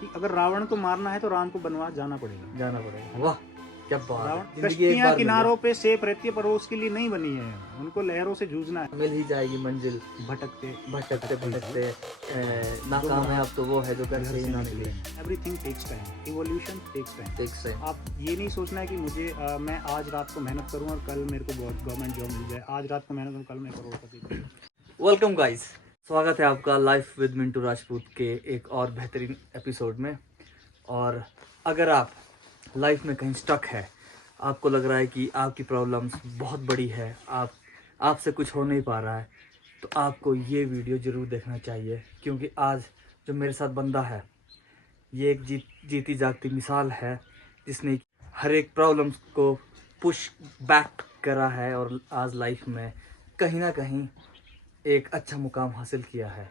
कि अगर रावण को मारना है तो राम को बनवास जाना पड़ेगा। जाना पड़ेगा। वाह, क्या बात है। रावण जिंदगी एक कश्तियां बार मिले, किनारों पे सेफ रहती है, पर वो उसके लिए नहीं बनी है, उनको लहरों से जूझना है। मिल ही जाएगी मंजिल। भटकते भटकते भटकते नाकाम है गुमराह अब तो वो है जो घर से ही ना निकले। Everything takes time, evolution takes time. Takes time. आप ये नहीं सोचना है कि मुझे मैं आज रात को मेहनत करूं और कल मेरे को गवर्नमेंट जॉब मिल जाए, आज रात को मेहनत करूं कल मैं करोड़पति बनूं। वेलकम गाइस, स्वागत है आपका लाइफ विद मिंटू राजपूत के एक और बेहतरीन एपिसोड में। और अगर आप लाइफ में कहीं स्टक है, आपको लग रहा है कि आपकी प्रॉब्लम्स बहुत बड़ी है, आपसे कुछ हो नहीं पा रहा है, तो आपको ये वीडियो ज़रूर देखना चाहिए। क्योंकि आज जो मेरे साथ बंदा है, ये एक जीती जागती मिसाल है जिसने हर एक प्रॉब्लम्स को पुश बैक करा है और आज लाइफ में कहीं ना कहीं एक अच्छा मुकाम हासिल किया है।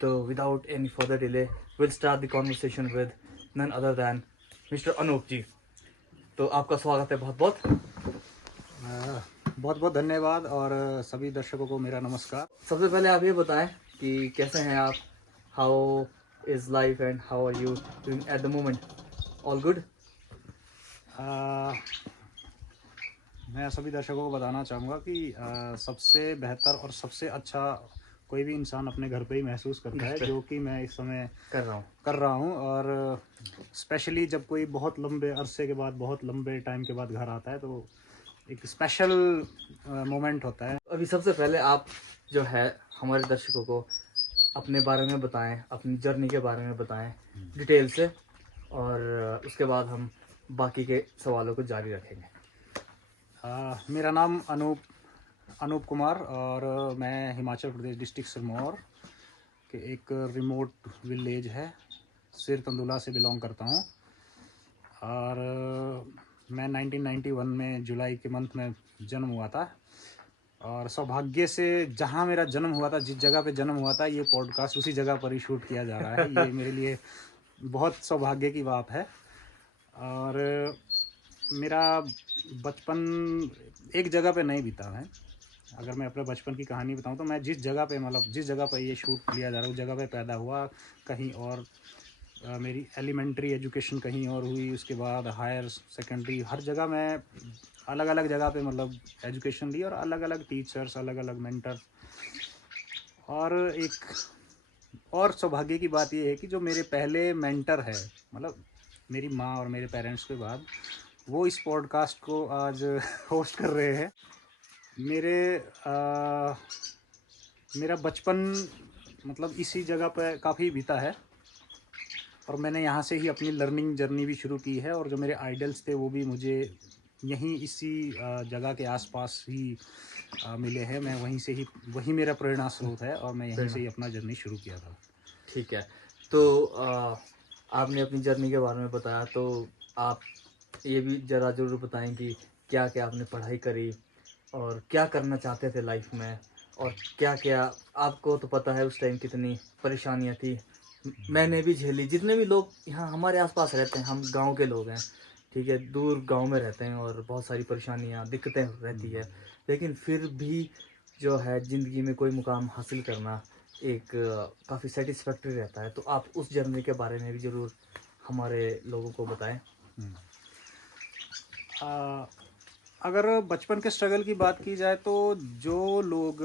तो without any further delay will start the conversation with none other than mister Anoop ji. तो आपका स्वागत है बहुत बहुत। बहुत बहुत धन्यवाद और सभी दर्शकों को मेरा नमस्कार। सबसे पहले आप ये बताएं कि कैसे हैं आप, how is life and how are you doing at the moment? All good? मैं सभी दर्शकों को बताना चाहूँगा कि सबसे बेहतर और सबसे अच्छा कोई भी इंसान अपने घर पे ही महसूस करता है, जो कि मैं इस समय कर रहा हूँ। और स्पेशली जब कोई बहुत लंबे अरसे के बाद, बहुत लंबे टाइम के बाद घर आता है, तो एक स्पेशल मोमेंट होता है। अभी सबसे पहले आप जो है हमारे दर्शकों को अपने बारे में बताएं, अपनी जर्नी के बारे में बताएं डिटेल से, और उसके बाद हम बाकी के सवालों को जारी रखेंगे। मेरा नाम अनूप कुमार और मैं हिमाचल प्रदेश डिस्ट्रिक्ट सिरमौर के एक रिमोट विलेज है सिर तंदुला से बिलोंग करता हूँ। और मैं 1991 में जुलाई के मंथ में जन्म हुआ था। और सौभाग्य से जहाँ मेरा जन्म हुआ था, जिस जगह पे जन्म हुआ था, ये पॉडकास्ट उसी जगह पर ही शूट किया जा रहा है। ये मेरे लिए बहुत सौभाग्य की बात है। और मेरा बचपन एक जगह पे नहीं बीता है। अगर मैं अपने बचपन की कहानी बताऊं तो मैं जिस जगह पे, मतलब जिस जगह पे ये शूट लिया जा रहा है, उस जगह पे पैदा हुआ, कहीं और मेरी एलिमेंट्री एजुकेशन कहीं और हुई, उसके बाद हायर सेकेंडरी, हर जगह मैं अलग अलग जगह पे मतलब एजुकेशन ली, और अलग अलग टीचर्स, अलग अलग मेंटर्स। और एक और सौभाग्य की बात यह है कि जो मेरे पहले मेंटर है, मतलब मेरी माँ और मेरे पेरेंट्स के बाद, वो इस पॉडकास्ट को आज होस्ट कर रहे हैं। मेरा बचपन मतलब इसी जगह पर काफ़ी बीता है, और मैंने यहाँ से ही अपनी लर्निंग जर्नी भी शुरू की है। और जो मेरे आइडल्स थे वो भी मुझे यहीं इसी जगह के आसपास ही मिले हैं। मैं वहीं से ही, वही मेरा प्रेरणा स्रोत है, और मैं यहीं से ही अपना जर्नी शुरू किया था। ठीक है। तो आपने अपनी जर्नी के बारे में बताया, तो आप ये भी ज़रा ज़रूर बताएं कि क्या क्या आपने पढ़ाई करी और क्या करना चाहते थे लाइफ में, और क्या क्या आपको तो पता है उस टाइम कितनी परेशानियां थी। मैंने भी झेली, जितने भी लोग यहाँ हमारे आसपास रहते हैं, हम गांव के लोग हैं, ठीक है, दूर गांव में रहते हैं और बहुत सारी परेशानियां दिक्कतें रहती है, लेकिन फिर भी जो है ज़िंदगी में कोई मुकाम हासिल करना एक काफ़ी सेटिस्फैक्ट्री रहता है। तो आप उस जर्नी के बारे में भी ज़रूर हमारे लोगों को बताएं। अगर बचपन के स्ट्रगल की बात की जाए तो जो लोग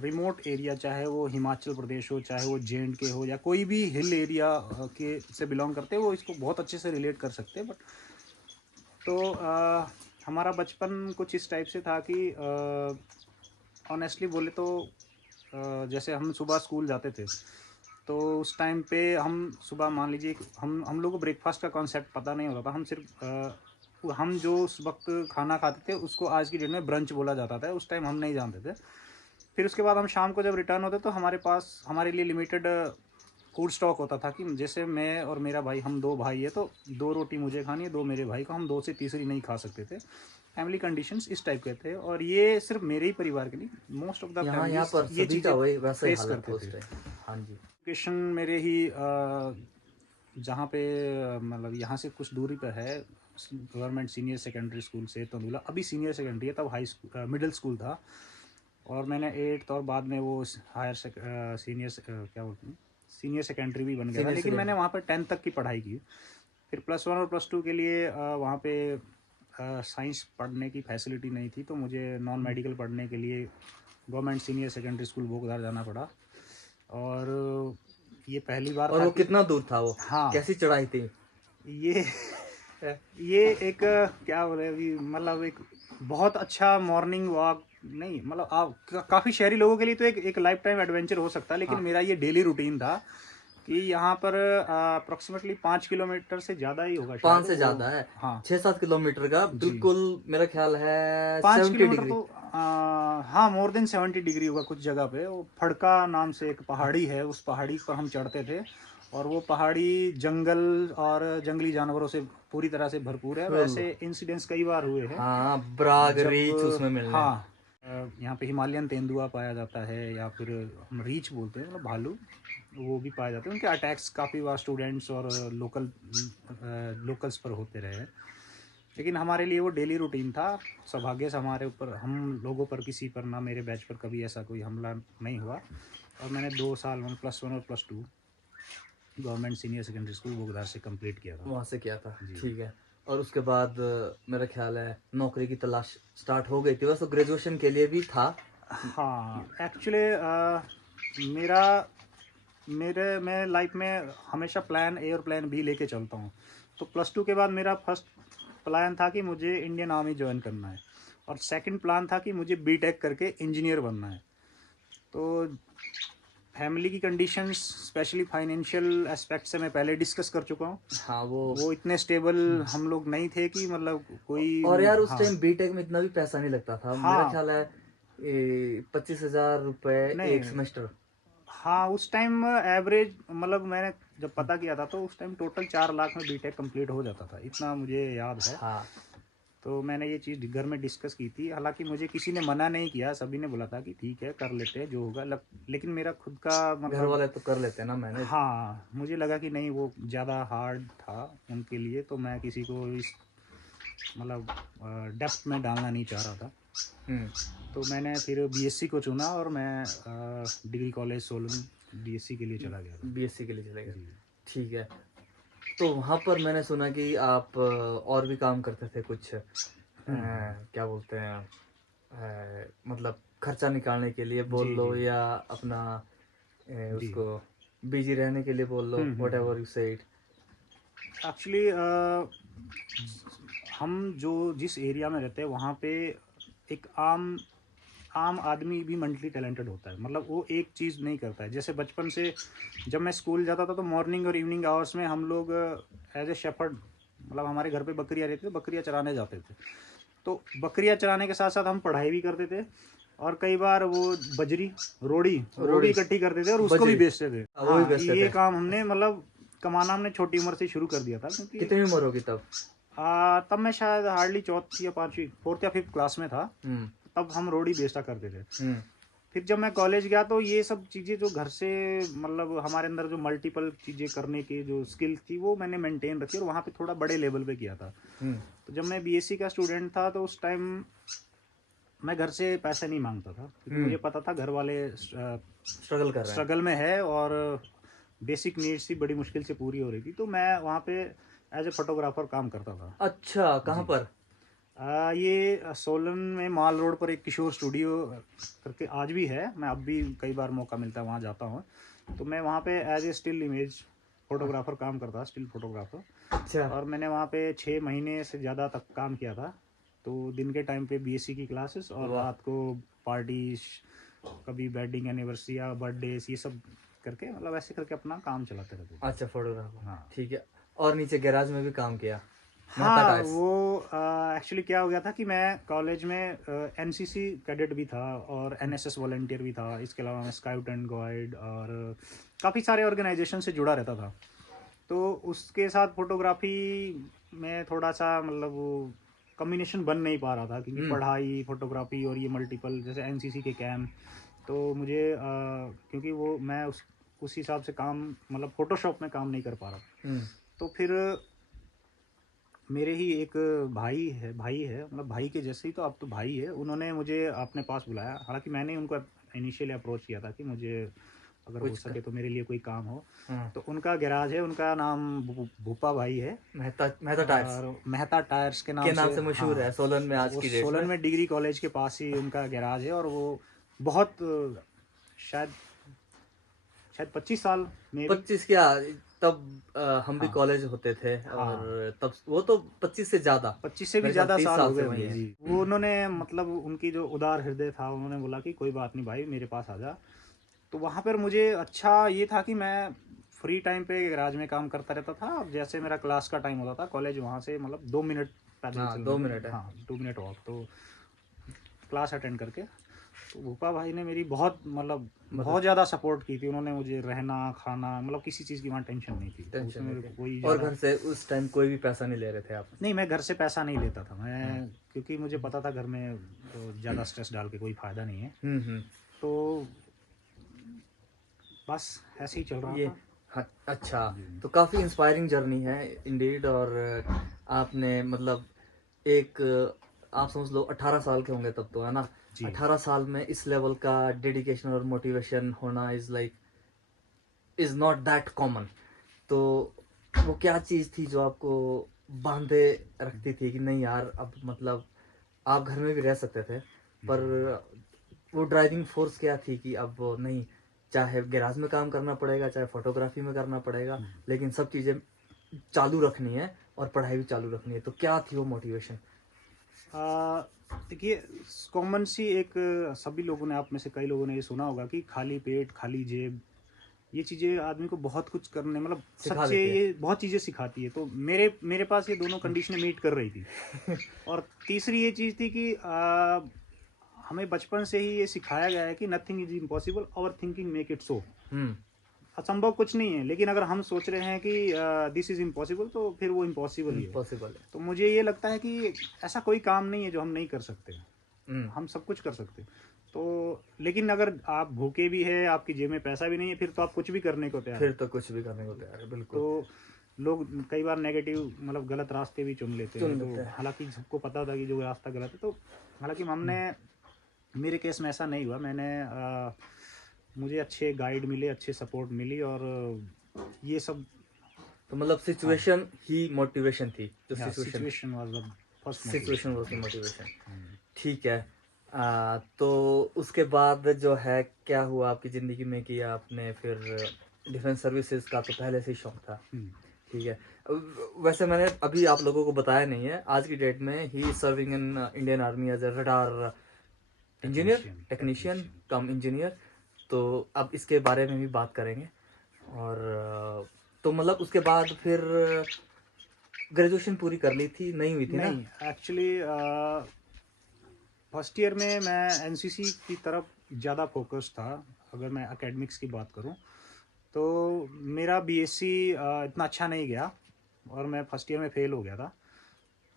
रिमोट एरिया, चाहे वो हिमाचल प्रदेश हो, चाहे वो जे.एंड.के हो, या कोई भी हिल एरिया के से बिलोंग करते हैं, वो इसको बहुत अच्छे से रिलेट कर सकते हैं। बट तो हमारा बचपन कुछ इस टाइप से था कि ऑनेस्टली बोले तो जैसे हम सुबह स्कूल जाते थे, तो उस टाइम पे हम सुबह, मान लीजिए, हम लोग को ब्रेकफास्ट का कॉन्सेप्ट पता नहीं होता था। हम सिर्फ हम जो उस वक्त खाना खाते थे उसको आज की डेट में ब्रंच बोला जाता था, उस टाइम हम नहीं जानते थे। फिर उसके बाद हम शाम को जब रिटर्न होते तो हमारे पास, हमारे लिए लिमिटेड फूड स्टॉक होता था। कि जैसे मैं और मेरा भाई, हम दो भाई है, तो दो रोटी मुझे खानी है, दो मेरे भाई को, हम दो से तीसरी नहीं खा सकते थे। फैमिली कंडीशंस इस टाइप के थे, और ये सिर्फ मेरे ही परिवार के नहीं, मोस्ट ऑफ द यहाँ फैमिलीज पर ये सभी का चीज़ें वही वैसा ही फेस हालत था करते थे। उस टाइम। हाँ जी। एजुकेशन मेरे ही जहाँ पे मतलब यहाँ से कुछ दूरी पर है, गवर्नमेंट सीनियर सेकेंडरी स्कूल से तंदुला, अभी सीनियर सेकेंडरी है, तब हाई स्कूल, मिडिल स्कूल था। और मैंने 8th और बाद में वो हायर सीनियर क्या बोलते हैं, सीनियर सेकेंडरी भी बन गया था, सीनियर लेकिन मैंने सेकेंडरी। वहाँ पर 10th तक की पढ़ाई की। फिर +1 और +2 के लिए वहाँ पे साइंस पढ़ने की फैसिलिटी नहीं थी, तो मुझे नॉन मेडिकल पढ़ने के लिए गवर्नमेंट सीनियर सेकेंडरी स्कूल भोगदार जाना पड़ा। और ये पहली बार और था वो कि कितना दूर था वो? हाँ, कैसी चढ़ाई थी? ये ये एक क्या बोले अभी, मतलब एक बहुत अच्छा मॉर्निंग वॉक नहीं, मतलब आप काफ़ी शहरी लोगों के लिए तो एक लाइफ टाइम एडवेंचर हो सकता है, लेकिन हाँ। मेरा ये डेली रूटीन था कि यहाँ पर अप्रोक्सीमेटली 5 किलोमीटर से ज़्यादा ही होगा 5 शायद से वो। ज्यादा है। हाँ 6-7 किलोमीटर का जी, बिल्कुल, मेरा ख्याल है 5 70 किलोमीटर डिग्री। तो हाँ मोर देन 70 डिग्री होगा कुछ जगह पे। वो फड़का नाम से एक पहाड़ी है, उस पहाड़ी पर हम चढ़ते थे, और वो पहाड़ी जंगल और जंगली जानवरों से पूरी तरह से भरपूर है। फुल। वैसे इंसिडेंट्स कई बार हुए हैं हाँ, ब्राग जब रीच उसमें मिलने हैं। हाँ यहाँ पे हिमालयन तेंदुआ पाया जाता है, या फिर हम रीछ बोलते हैं, मतलब भालू, वो भी पाए जाते हैं। उनके अटैक्स काफ़ी बार स्टूडेंट्स और लोकल्स पर होते रहे हैं, लेकिन हमारे लिए वो डेली रूटीन था। सौभाग्य से हमारे ऊपर, हम लोगों पर, किसी पर ना, मेरे बैच पर कभी ऐसा कोई हमला नहीं हुआ। और मैंने 2 साल +1 और +2 गवर्नमेंट सीनियर सेकेंडरी स्कूल बोगदार से कंप्लीट किया था। वहां से किया था, जी ठीक है। और उसके बाद मेरा ख्याल है नौकरी की तलाश स्टार्ट हो गई थी, वैसे तो ग्रेजुएशन के लिए भी था। हाँ, एक्चुअली मेरा मेरे मैं लाइफ में हमेशा प्लान ए और प्लान बी लेके चलता हूँ। तो +2 के बाद मेरा फर्स्ट प्लान था कि मुझे इंडियन आर्मी ज्वाइन करना है, और सेकंड प्लान था कि मुझे बीटेक करके इंजीनियर बनना है। तो फैमिली की कंडीशंस, स्पेशली फाइनेंशियल एस्पेक्ट से मैं पहले डिस्कस कर चुका हूँ। हाँ वो। वो इतने स्टेबल हम लोग नहीं थे कि मतलब कोई और यार उस हाँ टाइम बीटेक में इतना भी पैसा नहीं लगता था, मेरा हाँ ख्याल है 25,000 रुपए एक नहीं सेमेस्टर। हाँ, उस टाइम एवरेज, मतलब मैंने जब पता किया था तो उस टाइम टोटल 4 लाख में बीटेक कंप्लीट हो जाता था, इतना मुझे याद है। हाँ। तो मैंने ये चीज़ घर में डिस्कस की थी, हालांकि मुझे किसी ने मना नहीं किया, सभी ने बोला था कि ठीक है कर लेते हैं जो होगा। लेकिन मेरा खुद का घर मतलब वाले तो कर लेते हैं ना मैनेज। हाँ, मुझे लगा कि नहीं, वो ज़्यादा हार्ड था उनके लिए, तो मैं किसी को इस मतलब डेप्थ में डालना नहीं चाह रहा था। हम्म। तो मैंने फिर बीएससी को चुना, और मैं डिग्री कॉलेज सोलन बीएससी के लिए चला गया था। बीएससी के लिए चले गए, जी ठीक है। तो वहां पर मैंने सुना कि आप और भी काम करते थे कुछ, क्या बोलते हैं, मतलब खर्चा निकालने के लिए बोल जी लो, जी या अपना जी उसको बिजी रहने के लिए बोल लो, वट एवर यू से इट। एक्चुअली हम जो जिस एरिया में रहते हैं वहाँ पे एक आम आम आदमी भी मल्टी टैलेंटेड होता है। मतलब वो एक चीज़ नहीं करता है। जैसे बचपन से जब मैं स्कूल जाता था तो मॉर्निंग और इवनिंग आवर्स में हम लोग एज ए शेफर्ड, मतलब हमारे घर पे बकरियाँ रहती थी, बकरियाँ चराने जाते थे। तो बकरियाँ चराने के साथ साथ हम पढ़ाई भी करते थे, और कई बार वो बजरी, रोड़ी वो भी रोड़ी, इकट्ठी करते थे और उसको भी बजरी, बेचते थे। वो भी हाँ, बेचते ये थे। काम हमने मतलब कमाना हमने छोटी उम्र से शुरू कर दिया था, क्योंकि कितनी उम्र होगी तब? तब मैं शायद हार्डली चौथी या पाँचवीं, फोर्थ या फिफ्थ क्लास में था। हम्म। तब हम रोड़ी बेचता करते थे। हम्म। फिर जब मैं कॉलेज गया तो ये सब चीज़ें जो घर से, मतलब हमारे अंदर जो मल्टीपल चीज़ें करने की जो स्किल थी वो मैंने मेंटेन रखी, और वहाँ पे थोड़ा बड़े लेवल पे किया था। हम्म। तो जब मैं बीएससी का स्टूडेंट था तो उस टाइम मैं घर से पैसे नहीं मांगता था, क्योंकि मुझे पता था घर वाले स्ट्रगल कर रहे हैं। स्ट्रगल में है, और बेसिक नीड्स ही बड़ी मुश्किल से पूरी हो रही थी। तो मैं वहाँ पे एज ए फोटोग्राफर काम करता था। अच्छा, कहाँ जी पर? ये सोलन में माल रोड पर एक किशोर स्टूडियो करके आज भी है। मैं अब भी कई बार मौका मिलता है वहाँ जाता हूँ। तो मैं वहाँ पे as a still image photographer काम करता, स्टिल फोटोग्राफर। अच्छा। और मैंने वहाँ पे 6 महीने से ज़्यादा तक काम किया था। तो दिन के टाइम पे बीएससी की क्लासेस, और वाह। रात को पार्टीज, कभी वेडिंग एनिवर्सरी या बर्थडेज, ये सब करके, मतलब ऐसे करके अपना काम चलाते रहते थे। अच्छा, फोटोग्राफर, हाँ ठीक है। और नीचे गैराज में भी काम किया, मेहता हाँ, टायर्स। वो एक्चुअली क्या हो गया था कि मैं कॉलेज में एनसीसी कैडेट भी था, और एनएसएस वॉलंटियर भी था। इसके अलावा मैं स्काउट एंड गाइड और काफ़ी सारे ऑर्गेनाइजेशन से जुड़ा रहता था। तो उसके साथ फोटोग्राफी में थोड़ा सा मतलब वो कम्बिनेशन बन नहीं पा रहा था, क्योंकि हम्म। पढ़ाई, फोटोग्राफी और ये मल्टीपल, जैसे एनसीसी के कैंप। तो मुझे क्योंकि वो मैं उस हिसाब से काम, मतलब फोटोशॉप में काम नहीं कर पा रहा। हम्म। तो फिर मेरे ही एक भाई है, मतलब भाई के जैसे ही, तो अब तो भाई है, उन्होंने मुझे अपने पास बुलाया। हालांकि मैंने उनको इनिशियली अप्रोच किया था कि मुझे अगर हो कुछ सके तो मेरे लिए कोई काम हो। हाँ, तो उनका गैराज है, उनका नाम भूपा भाई है, मेहता मेहता टायर्स और मेहता टायर्स के के नाम नाम से। से मशहूर है हाँ, सोलन में आज वो की डेट सोलन में। में डिग्री कॉलेज के पास ही उनका गैराज है, और वो बहुत शायद शायद 25 साल में भी। 25 क्या, तब हम भी हाँ कॉलेज होते थे, और हाँ, तब वो तो 25 से ज्यादा, 25 से भी मेरे ख्याल ज़्यादा 30 साल साल हो से गए वही होंगे है। जी। वो उन्होंने मतलब उनकी जो उदार हृदय था, उन्होंने बोला कि कोई बात नहीं भाई, मेरे पास आ जा। तो वहाँ पर मुझे अच्छा ये था कि मैं फ्री टाइम पे गैराज में काम करता रहता था, और जैसे मेरा क्लास का टाइम होता था, कॉलेज वहाँ से मतलब 2 मिनट पैदल हाँ, चलने 2 मिनट में, है। हाँ 2 मिनट वॉक, तो क्लास अटेंड करके। तो भूपा भाई ने मेरी बहुत मतलब मदद, बहुत ज़्यादा सपोर्ट की थी उन्होंने, मुझे रहना खाना मतलब किसी चीज़ की वहाँ टेंशन नहीं थी, तो टेंशन उसमें नहीं मेरे थी। को कोई और ज़्यादा। घर से उस टाइम कोई भी पैसा नहीं ले रहे थे आप? नहीं, मैं घर से पैसा नहीं लेता था हाँ। मैं, क्योंकि मुझे पता था घर में तो ज़्यादा स्ट्रेस डाल के कोई फ़ायदा नहीं है। हम्म। तो बस ऐसे ही चल रहा ये था हाँ, अच्छा। जी। तो काफ़ी इंस्पायरिंग जर्नी है इंडीड। और आपने मतलब एक आप समझ लो 18 साल के होंगे तब तो, है ना? जी 18 साल में इस लेवल का डेडिकेशन और मोटिवेशन होना is like, is not that common. तो वो क्या चीज़ थी जो आपको बांधे रखती थी कि नहीं यार, अब मतलब आप घर में भी रह सकते थे, पर वो ड्राइविंग फोर्स क्या थी कि अब वो नहीं, चाहे गैराज में काम करना पड़ेगा, चाहे फोटोग्राफी में करना पड़ेगा, लेकिन सब चीज़ें चालू रखनी है और पढ़ाई भी चालू रखनी है। तो क्या थी वो मोटिवेशन? देखिए, कॉमन सी एक, सभी लोगों ने, आप में से कई लोगों ने ये सुना होगा कि खाली पेट खाली जेब, ये चीज़ें आदमी को बहुत कुछ करने मतलब सिखा सच्चे, देती है। ये बहुत चीज़ें सिखाती है। तो मेरे मेरे पास ये दोनों कंडीशनें मीट कर रही थी। और तीसरी ये चीज़ थी कि हमें बचपन से ही ये सिखाया गया है कि नथिंग इज इम्पॉसिबल, और थिंकिंग मेक इट सो। हम्म। असंभव कुछ नहीं है, लेकिन अगर हम सोच रहे हैं कि दिस इज इम्पॉसिबल, तो फिर वो इम्पॉसिबल ही है। इम्पॉसिबल है। तो मुझे ये लगता है कि ऐसा कोई काम नहीं है जो हम नहीं कर सकते, हम्म। हम सब कुछ कर सकते। तो लेकिन अगर आप भूखे भी है, आपकी जेब में पैसा भी नहीं है, फिर तो आप कुछ भी करने को तैयार फिर है। तो कुछ भी करने को तैयार है, बिल्कुल। तो लोग कई बार नेगेटिव मतलब गलत रास्ते भी चुन लेते हैं। चुन तो लेते हैं। हालांकि सबको पता था कि जो रास्ता गलत है, तो हालांकि हमने, मेरे केस में ऐसा नहीं हुआ। मुझे अच्छे गाइड मिले, अच्छे सपोर्ट मिली, और ये सब। तो मतलब हाँ, सिचुएशन ही मोटिवेशन थी, जो या situation, situation was the first situation motivation. Was the motivation. Hmm. ठीक है। तो उसके बाद जो है क्या हुआ आपकी ज़िंदगी में कि आपने फिर डिफेंस सर्विसेज का तो पहले से ही शौक था? हम्म। ठीक है। वैसे मैंने अभी आप लोगों को बताया नहीं है, आज की डेट में he is serving in Indian army as a radar engineer, technician technician technician cum engineer. तो अब इसके बारे में भी बात करेंगे। और तो मतलब उसके बाद फिर ग्रेजुएशन पूरी कर ली थी, नहीं हुई थी ना? नहीं, एक्चुअली फर्स्ट ईयर में मैं एनसीसी की तरफ ज़्यादा फोकस था। अगर मैं एकेडमिक्स की बात करूं, तो मेरा बीएससी इतना अच्छा नहीं गया, और मैं फर्स्ट ईयर में फेल हो गया था।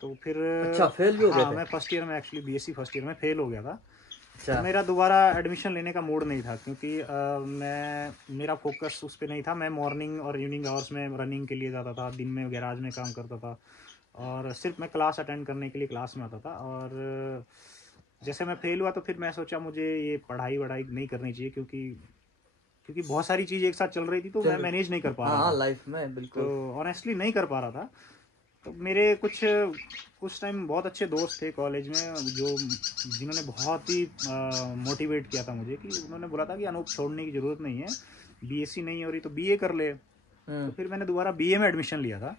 तो फिर अच्छा, फेल भी हो गए हाँ, थे? मैं फर्स्ट ईयर में एक्चुअली बीएससी फर्स्ट ईयर में फेल हो गया था। तो अच्छा। मेरा दोबारा एडमिशन लेने का मूड नहीं था, क्योंकि मैं मेरा फोकस उस पर नहीं था। मैं मॉर्निंग और इवनिंग आवर्स में रनिंग के लिए जाता था, दिन में गैराज में काम करता था, और सिर्फ मैं क्लास अटेंड करने के लिए क्लास में आता था। और जैसे मैं फेल हुआ, तो फिर मैं सोचा मुझे ये पढ़ाई वढ़ाई नहीं करनी चाहिए, क्योंकि क्योंकि बहुत सारी चीज़ें एक साथ चल रही थी, तो मैं चल, मैनेज नहीं कर पा हाँ रहा हाँ, था। लाइफ में तो बिल्कुल। ऑनेस्टली नहीं कर पा रहा था। तो मेरे कुछ उस टाइम बहुत अच्छे दोस्त थे कॉलेज में, जो जिन्होंने बहुत ही मोटिवेट किया था मुझे, कि उन्होंने बोला था कि अनूप, छोड़ने की ज़रूरत नहीं है, बीएससी नहीं हो रही तो बीए कर ले। तो हम्म। फिर मैंने दोबारा बीए में एडमिशन लिया था।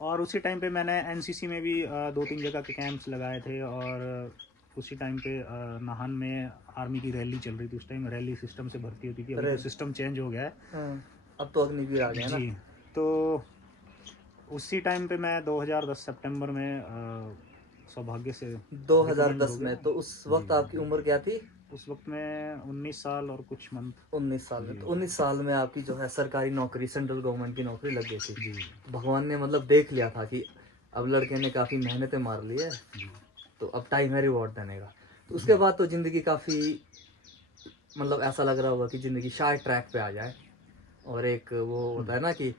और उसी टाइम पे मैंने एनसीसी में भी 2-3 जगह के कैंप्स लगाए थे। और उसी टाइम पे नाहन में आर्मी की रैली चल रही थी। उस टाइम रैली सिस्टम से भर्ती होती थी, अभी अरे, तो सिस्टम चेंज हो गया है। अब तो अग्निवीर आ गए ना? जी। तो उसी टाइम पे मैं 2010 सितंबर में सौभाग्य से रिकमेंड हो 2010 गया। में? तो उस जी, वक्त आपकी उम्र क्या थी? उस वक्त में 19 साल और कुछ मंथ। 19 साल में? जी तो 19 साल में आपकी जो है सरकारी नौकरी, सेंट्रल गवर्नमेंट की नौकरी लग गई थी। जी तो भगवान ने मतलब देख लिया था कि अब लड़के ने काफ़ी मेहनतें मार ली है, जी तो अब टाइम है रिवॉर्ड देने का। तो उसके बाद तो ज़िंदगी काफ़ी, मतलब ऐसा लग रहा होगा कि ज़िंदगी शायद ट्रैक पे आ जाए, और एक वो होता है ना कि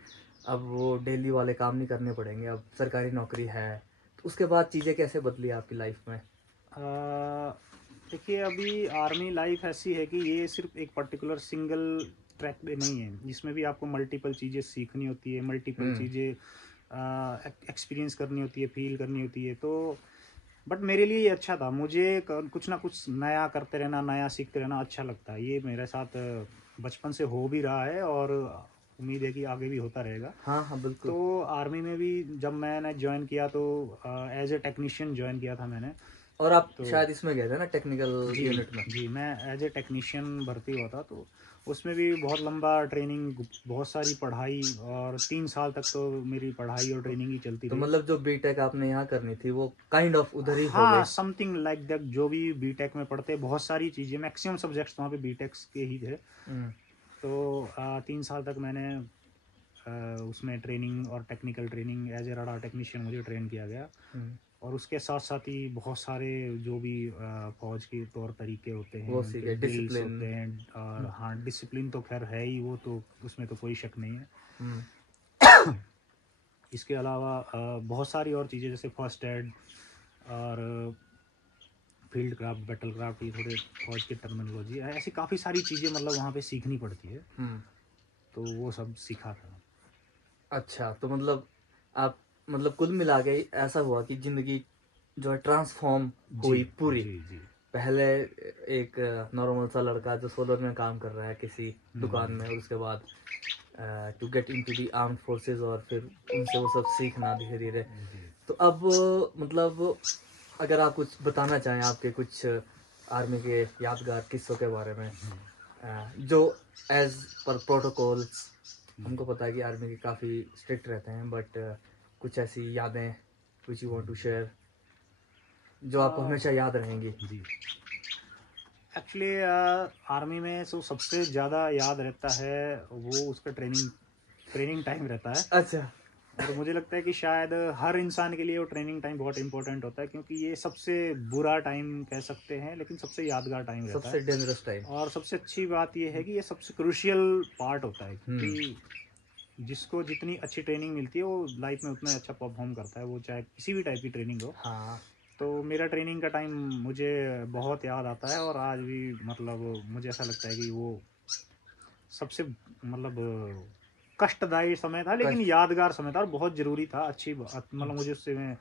अब वो डेली वाले काम नहीं करने पड़ेंगे, अब सरकारी नौकरी है। तो उसके बाद चीज़ें कैसे बदली आपकी लाइफ में? देखिए अभी आर्मी लाइफ ऐसी है कि ये सिर्फ एक पर्टिकुलर सिंगल ट्रैक पे नहीं है, जिसमें भी आपको मल्टीपल चीज़ें सीखनी होती है, मल्टीपल हम्म। चीज़ें एक्सपीरियंस करनी होती है, फील करनी होती है। तो बट मेरे लिए ये अच्छा था, मुझे कुछ ना कुछ नया करते रहना, नया सीखते रहना अच्छा लगता है। ये मेरे साथ बचपन से हो भी रहा है और उम्मीद है कि आगे भी होता रहेगा। हाँ हाँ बिल्कुल। तो आर्मी में भी जब मैंने ज्वाइन किया तो एज ए टेक्नीशियन ज्वाइन किया था मैंने। और आप तो शायद इसमें गए थे ना, टेक्निकल जी, यूनिट में? जी, मैं एज ए टेक्नीशियन भर्ती हुआ था। तो उसमें भी बहुत लंबा ट्रेनिंग, बहुत सारी पढ़ाई, और 3 साल तक तो मेरी पढ़ाई और ट्रेनिंग ही चलती तो रही। मतलब जो बीटेक आपने यहाँ करनी थी वो काइंड ऑफ उधर ही हो हाँ, गई। Something like that. जो भी बीटेक में पढ़ते बहुत सारी चीज़ें, मैक्सिमम सब्जेक्ट्स वहाँ पे बीटेक्स के ही थे। हम्म। तो 3 साल तक मैंने उसमें ट्रेनिंग और technical training as a radar technician मुझे ट्रेन किया गया। हम्म। और उसके साथ साथ ही बहुत सारे जो भी फौज के तौर तरीके होते हैं, वो उनके सीखे ड्रिल्स डिसिप्लिन। होते हैं। और हाँ, डिसिप्लिन तो खैर है ही, वो तो उसमें तो कोई शक नहीं है। हम्म। इसके अलावा बहुत सारी और चीज़ें जैसे फर्स्ट एड और फील्ड क्राफ्ट, बैटल क्राफ्ट, ये थोड़े फौज की टर्मिनोलॉजी है, ऐसी काफ़ी सारी चीज़ें मतलब वहाँ पे सीखनी पड़ती है। हम्म। तो वो सब सीखा था। अच्छा, तो मतलब आप, मतलब कुल मिला के ऐसा हुआ कि जिंदगी जो है ट्रांसफॉर्म जी, हुई पूरी। जी, जी। पहले एक नॉर्मल सा लड़का जो सोलर में काम कर रहा है किसी दुकान हम्म, में, और उसके बाद to get into the armed forces, और फिर उनसे वो सब सीखना धीरे धीरे। जी। तो अब मतलब अगर आप कुछ बताना चाहें आपके कुछ आर्मी के यादगार किस्सों के बारे में, जो एज पर प्रोटोकॉल्स, हमको पता है कि आर्मी के काफ़ी स्ट्रिक्ट रहते हैं, बट कुछ ऐसी यादें which you want to share जो आपको हमेशा याद रहेंगी। जी, एक्चुअली आर्मी में जो सबसे ज़्यादा याद रहता है वो उसका ट्रेनिंग ट्रेनिंग टाइम रहता है। अच्छा। और मुझे लगता है कि शायद हर इंसान के लिए वो ट्रेनिंग टाइम बहुत इंपॉर्टेंट होता है, क्योंकि ये सबसे बुरा टाइम कह सकते हैं, लेकिन सबसे यादगार टाइम रहता सबसे है। Dangerous time. और सबसे अच्छी बात ये है कि ये सबसे क्रूशियल पार्ट होता है, हम्म। क्योंकि जिसको जितनी अच्छी ट्रेनिंग मिलती है वो लाइफ में उतना अच्छा परफॉर्म करता है, वो चाहे किसी भी टाइप की ट्रेनिंग हो। हाँ। तो मेरा ट्रेनिंग का टाइम मुझे बहुत याद आता है, और आज भी मतलब मुझे ऐसा लगता है कि वो सबसे मतलब कष्टदायी समय था, लेकिन कष्ट। यादगार समय था और बहुत ज़रूरी था। अच्छी बात, मतलब मुझे उससे में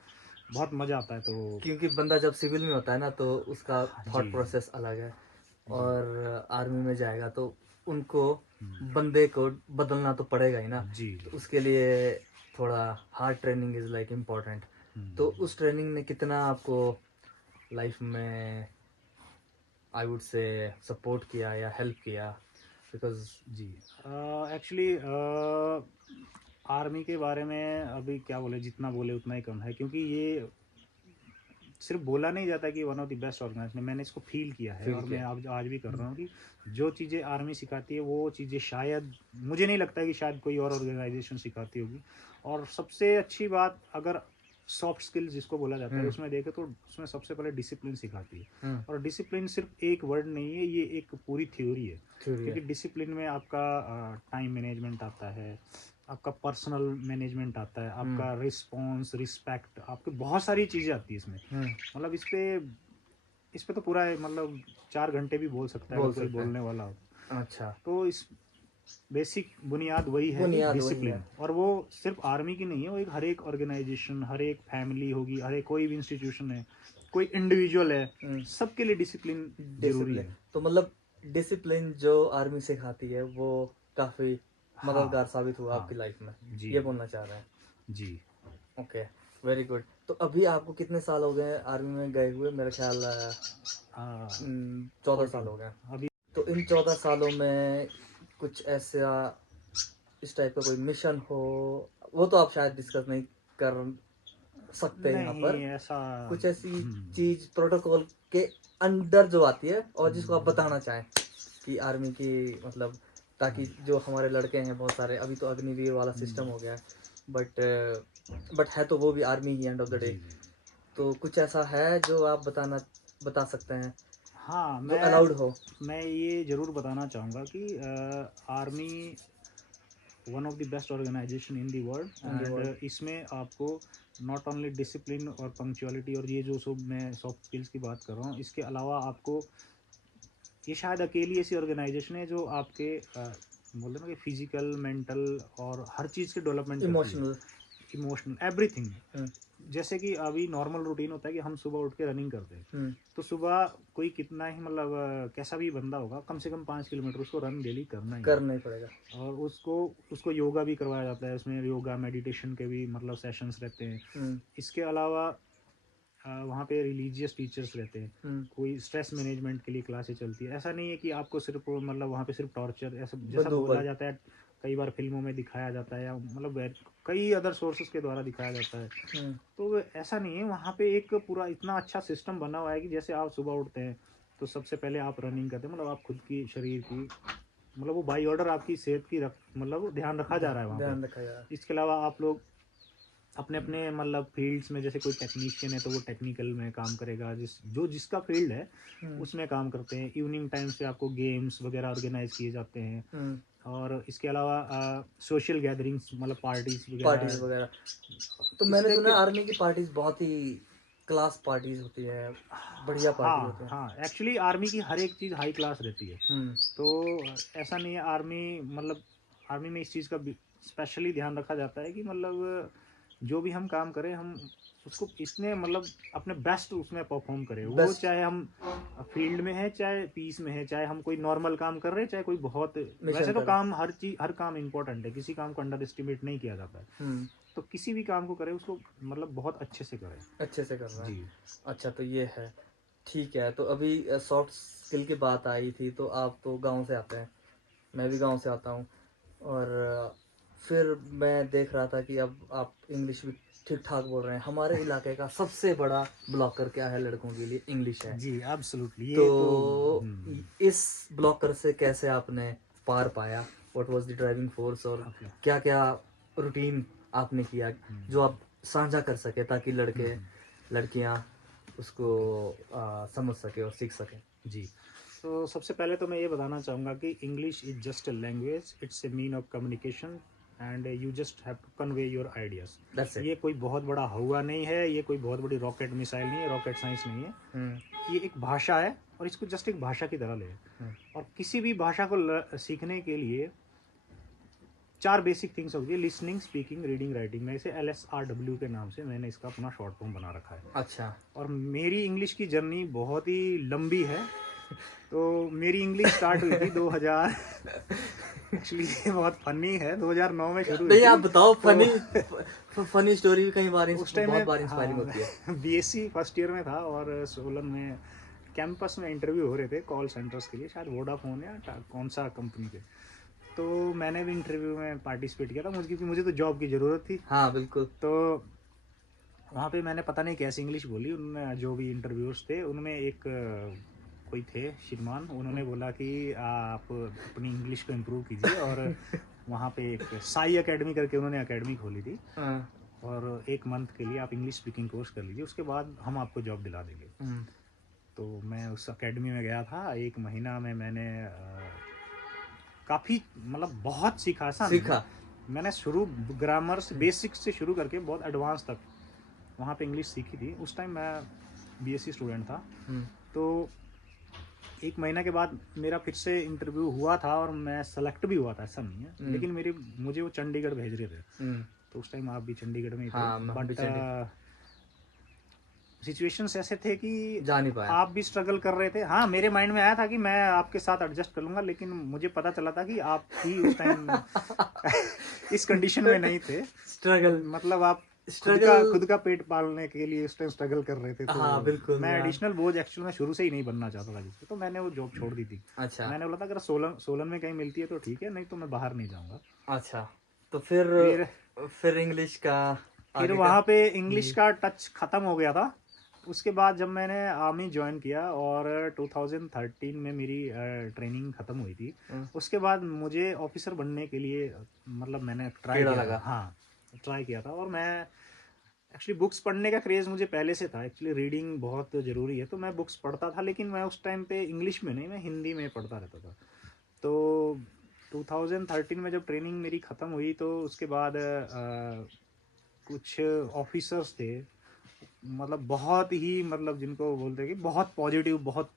बहुत मज़ा आता है। तो क्योंकि बंदा जब सिविल में होता है ना तो उसका जी, थॉट प्रोसेस अलग है, जी, और आर्मी में जाएगा तो उनको, हम्म, बंदे को बदलना तो पड़ेगा ही ना। जी, तो जी, उसके लिए थोड़ा hard training is like important. तो हम्म, उस ट्रेनिंग ने कितना आपको लाइफ में, आई वुड से, सपोर्ट किया या हेल्प किया? Because ji. एक्चुअली आर्मी के बारे में अभी क्या बोले, जितना बोले उतना ही कम है, क्योंकि ये सिर्फ बोला नहीं जाता कि one of the best organisation, मैंने इसको फील किया है, फील और मैं किया। अब आज भी कर रहा हूँ कि जो चीज़ें आर्मी सिखाती है वो चीज़ें शायद, मुझे नहीं लगता कि शायद कोई और ऑर्गेनाइजेशन सिखाती होगी। और सबसे अच्छी बात, अगर सॉफ्ट स्किल्स जिसको बोला जाता है हम्म। उसमें देखे, तो उसमें सबसे पहले डिसिप्लिन सिखाती है। हम्म। और डिसिप्लिन सिर्फ एक वर्ड नहीं है, ये एक पूरी थ्योरी है। थ्योरी क्योंकि है। डिसिप्लिन में आपका टाइम मैनेजमेंट आता है, आपका पर्सनल मैनेजमेंट आता है, हम्म। आपका रिस्पॉन्स, रिस्पेक्ट, आपकी बहुत सारी चीज़ें आती है इसमें। हम्म। मतलब इस पे तो पूरा मतलब 4 घंटे भी बोल सकता है अगर बोल कोई सकते हैं। बोलने वाला हो। अच्छा। तो इस बेसिक बुनियाद वही है कि बुनियाद वही है। डिसिप्लिन, और वो सिर्फ आर्मी की नहीं है, वो एक हर एक ऑर्गेनाइजेशन, हर एक फैमिली होगी, हर एक कोई भी इंस्टीट्यूशन है, कोई इंडिविजुअल है, सबके लिए डिसिप्लिन जरूरी डिसिप्लिन, है। तो मतलब डिसिप्लिन जो आर्मी सिखाती है वो काफ़ी मददगार हाँ, साबित हुआ हाँ, आपकी लाइफ में, जी, ये बोलना चाह रहे हैं? जी। Okay, very good. तो अभी आपको कितने साल हो गए आर्मी में गए हुए? मेरा ख्याल 14 साल 14 हो गए। अभी। तो इन 14 सालों में कुछ ऐसा, इस टाइप का कोई मिशन हो, वो तो आप शायद डिस्कस नहीं कर सकते हैं यहाँ पर, नहीं ऐसा। कुछ ऐसी चीज प्रोटोकॉल के अंडर जो आती है और जिसको आप बताना चाहें कि आर्मी की, मतलब ताकि जो हमारे लड़के हैं बहुत सारे, अभी तो अग्निवीर वाला सिस्टम हो गया है, बट है तो वो भी आर्मी ही एंड ऑफ द डे। जी, जी। तो कुछ ऐसा है जो आप बता सकते हैं हाँ, जो अलाउड हो? मैं ये ज़रूर बताना चाहूँगा कि army one of the best organisation in the world and इसमें आपको नॉट ओनली डिसिप्लिन और पंक्चुअलिटी और ये जो सब मैं सॉफ्ट स्किल्स की बात कर रहा हूँ, इसके अलावा आपको ये शायद अकेली ऐसी ऑर्गेनाइजेशन है जो आपके बोल रहे ना कि फिजिकल, मेंटल और हर चीज़ की डेवलपमेंट करती है, इमोशनल, इमोशनल एवरीथिंग। जैसे कि अभी नॉर्मल रूटीन होता है कि हम सुबह उठ के रनिंग करते हैं, तो सुबह कोई कितना ही मतलब कैसा भी बंदा होगा, कम से कम 5 किलोमीटर उसको रन डेली करना ही है। करना ही पड़ेगा। और उसको योगा भी करवाया जाता है, उसमें योगा मेडिटेशन के भी मतलब सेशंस रहते हैं। इसके अलावा वहाँ पे रिलीजियस टीचर्स रहते हैं, कोई स्ट्रेस मैनेजमेंट के लिए क्लासेस चलती है। ऐसा नहीं है कि आपको सिर्फ मतलब वहाँ पे सिर्फ टॉर्चर ऐसा जैसा बोला जाता है, कई बार फिल्मों में दिखाया जाता है या मतलब कई अदर सोर्सेस के द्वारा दिखाया जाता है, तो ऐसा नहीं है। वहाँ पे एक पूरा इतना अच्छा सिस्टम बना हुआ है कि जैसे आप सुबह उठते हैं तो सबसे पहले आप रनिंग करते हैं, मतलब आप खुद की शरीर की मतलब वो बाई ऑर्डर आपकी सेहत की मतलब ध्यान रखा जा रहा है वहाँ पे। इसके अलावा आप लोग अपने अपने मतलब फील्ड्स में, जैसे कोई टेक्नीशियन है तो वो टेक्निकल में काम करेगा, जिसका फील्ड है उसमें काम करते हैं। इवनिंग टाइम से आपको गेम्स वगैरह ऑर्गेनाइज किए जाते हैं, और इसके अलावा सोशल गैदरिंग्स मतलब पार्टीज वगैरह। तो मैंने सुना आर्मी की पार्टीज बहुत ही क्लास पार्टीज होती है, बढ़िया पार्टी होती है। हाँ, एक्चुअली आर्मी की हर एक चीज़ हाई क्लास रहती है, तो ऐसा नहीं है। आर्मी में इस चीज़ का स्पेशली ध्यान रखा जाता है कि मतलब जो भी हम काम करें हम उसको इसमें मतलब अपने बेस्ट उसमें परफॉर्म करें, वो चाहे हम फील्ड में है, चाहे पीस में है, चाहे हम कोई नॉर्मल काम कर रहे हैं, चाहे कोई बहुत वैसे तो काम हर काम इम्पोर्टेंट है, किसी काम को अंडर एस्टिमेट नहीं किया जाता है। तो किसी भी काम को करें उसको मतलब बहुत अच्छे से करें, अच्छे से करना है। अच्छा, तो ये है, ठीक है। तो अभी सॉफ्ट स्किल की बात आई थी, तो आप तो गांव से आते हैं, मैं भी गांव से आता हूँ, और फिर मैं देख रहा था कि अब आप इंग्लिश भी ठीक ठाक बोल रहे हैं। हमारे इलाके का सबसे बड़ा ब्लॉकर क्या है लड़कों के लिए? इंग्लिश है जी, एब्सोल्युटली। तो इस ब्लॉकर से कैसे आपने पार पाया? What was the driving force, और क्या क्या रूटीन आपने किया जो आप साझा कर सके, ताकि लड़के लड़कियां उसको समझ सके और सीख सके? जी, तो सबसे पहले तो मैं ये बताना चाहूँगा कि English is just a language, it's a mean of communication and you just have to convey your ideas. ये कोई बहुत बड़ा हुआ नहीं है, ये कोई बहुत बड़ी रॉकेट मिसाइल नहीं है, रॉकेट साइंस नहीं है। ये एक भाषा है और इसको जस्ट एक भाषा की तरह ले। और किसी भी भाषा को सीखने के लिए 4 बेसिक थिंग्स होती है: लिसनिंग, स्पीकिंग, रीडिंग, राइटिंग। मैं इसे LSRW के नाम से मैंने इसका अपना शॉर्ट फॉर्म बना रखा है। अच्छा। और मेरी इंग्लिश की जर्नी बहुत ही लंबी है। तो मेरी इंग्लिश स्टार्ट हुई थी 2000 एक्चुअली ये बहुत फनी है, 2009 में शुरू हुई थी। आप बताओ, फनी स्टोरी कई बार उस टाइम बहुत बार इंस्पायरिंग होती है। BSc फर्स्ट ईयर में था और सोलन में कैंपस में इंटरव्यू हो रहे थे कॉल सेंटर्स के लिए, शायद वोडाफोन या कौन सा कंपनी के। तो मैंने भी इंटरव्यू में पार्टिसिपेट किया था, क्योंकि मुझे तो जॉब की ज़रूरत थी। हाँ बिल्कुल। तो वहाँ पे मैंने पता नहीं कैसी इंग्लिश बोली, उनमें जो भी इंटरव्यूअर्स थे उनमें एक कोई थे श्रीमान, उन्होंने बोला कि आप अपनी इंग्लिश को इम्प्रूव कीजिए, और वहाँ पे एक साई एकेडमी करके उन्होंने एकेडमी खोली थी, और 1 मंथ के लिए आप इंग्लिश स्पीकिंग कोर्स कर लीजिए, उसके बाद हम आपको जॉब दिला देंगे। तो मैं उस एकेडमी में गया था। 1 महीना में मैंने काफ़ी मतलब बहुत सीखा। मैंने शुरू ग्रामर से बेसिक्स से शुरू करके बहुत एडवांस तक वहाँ पे इंग्लिश सीखी थी। उस टाइम मैं BSc स्टूडेंट था। तो 1 महीना के बाद मेरा फिर से इंटरव्यू हुआ था और मैं सेलेक्ट भी हुआ था, ऐसा नहीं है। लेकिन मुझे वो चंडीगढ़ भेज रहे थे। तो उस टाइम आप भी चंडीगढ़ में ही थे। बट सिचुएशंस ऐसे थे कि जा नहीं पाया। आप भी स्ट्रगल कर रहे थे। हाँ, मेरे माइंड में आया था कि मैं आपके साथ एडजस्ट कर लूँगा, लेकिन मुझे पता चला था कि आप भी उस टाइम इस कंडीशन में नहीं थे। स्ट्रगल मतलब आप खुद का पेट पालने के लिए उस टाइम स्ट्रगल कर रहे थे। तो हाँ बिल्कुल, मैं एडिशनल बोझ एक्चुअल में शुरू से ही नहीं बनना चाहता था जिससे, तो मैंने वो जॉब छोड़ दी थी। अच्छा। मैंने बोला था अगर सोलन में कहीं मिलती है तो ठीक है, नहीं तो मैं बाहर नहीं जाऊँगा। अच्छा, तो फिर इंग्लिश का फिर वहाँ पे इंग्लिश का टच ख़त्म हो गया था। उसके बाद जब मैंने आर्मी ज्वाइन किया और 2013 में मेरी ट्रेनिंग ख़त्म हुई थी, उसके बाद मुझे ऑफिसर बनने के लिए मतलब मैंने ट्राई किया था। हाँ, ट्राई किया था। और मैं एक्चुअली बुक्स पढ़ने का क्रेज़ मुझे पहले से था। एक्चुअली रीडिंग बहुत ज़रूरी है, तो मैं बुक्स पढ़ता था, लेकिन मैं उस टाइम पे इंग्लिश में नहीं, मैं हिंदी में पढ़ता रहता था। तो 2013 में जब ट्रेनिंग मेरी ख़त्म हुई तो उसके बाद कुछ ऑफिसर्स थे, मतलब बहुत ही, मतलब जिनको बोलते हैं कि बहुत पॉजिटिव, बहुत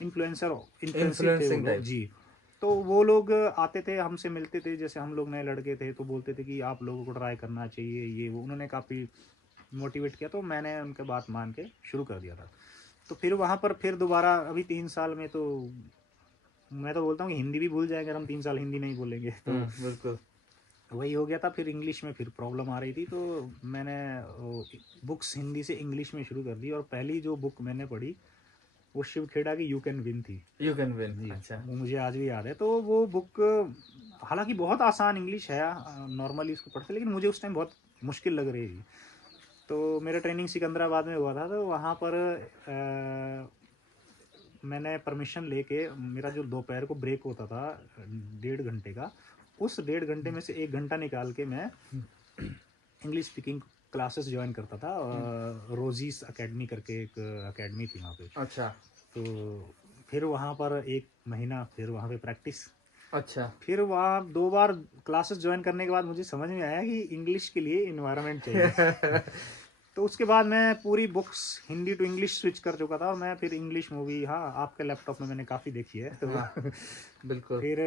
इन्फ्लुएंसिव थे वो इन्फ्लुएंसिंग लोग टाइप। जी। तो वो लोग आते थे, हमसे मिलते थे, जैसे हम लोग नए लड़के थे तो बोलते थे कि आप लोगों को ट्राई करना चाहिए, ये वो उन्होंने काफ़ी मोटिवेट किया, तो मैंने उनके बात मान के शुरू कर दिया था। तो फिर वहाँ पर फिर दोबारा अभी 3 साल में तो मैं तो बोलता हूँ कि हिंदी भी भूल जाएंगे अगर हम 3 साल हिंदी नहीं बोलेंगे तो बिल्कुल। वही हो गया था। फिर इंग्लिश में फिर प्रॉब्लम आ रही थी, तो मैंने बुक्स हिंदी से इंग्लिश में शुरू कर दी, और पहली जो बुक मैंने पढ़ी वो शिव खेड़ा की यू कैन विन थी यू कैन विन। जी। अच्छा। वो मुझे आज भी याद है। तो वो बुक हालांकि बहुत आसान इंग्लिश है, नॉर्मली उसको पढ़ते, लेकिन मुझे उस टाइम बहुत मुश्किल लग रही थी। तो मेरा ट्रेनिंग सिकंदराबाद में हुआ था, तो वहाँ पर मैंने परमिशन लेके, मेरा जो दोपहर को ब्रेक होता था 1.5 घंटे का, उस 1.5 घंटे में से 1 घंटा निकाल के मैं इंग्लिश स्पीकिंग क्लासेस ज्वाइन करता था। रोजीस एकेडमी करके एक एकेडमी थी वहाँ पे। अच्छा। तो फिर वहाँ पर 1 महीना फिर वहाँ पे प्रैक्टिस। अच्छा। फिर वहाँ 2 बार क्लासेस ज्वाइन करने के बाद मुझे समझ में आया कि इंग्लिश के लिए इन्वायरमेंट चाहिए। तो उसके बाद मैं पूरी books Hindi to English switch कर चुका था, और मैं फिर इंग्लिश मूवी, हाँ आपके लैपटॉप में मैंने काफ़ी देखी है। तो हाँ, बिल्कुल। फिर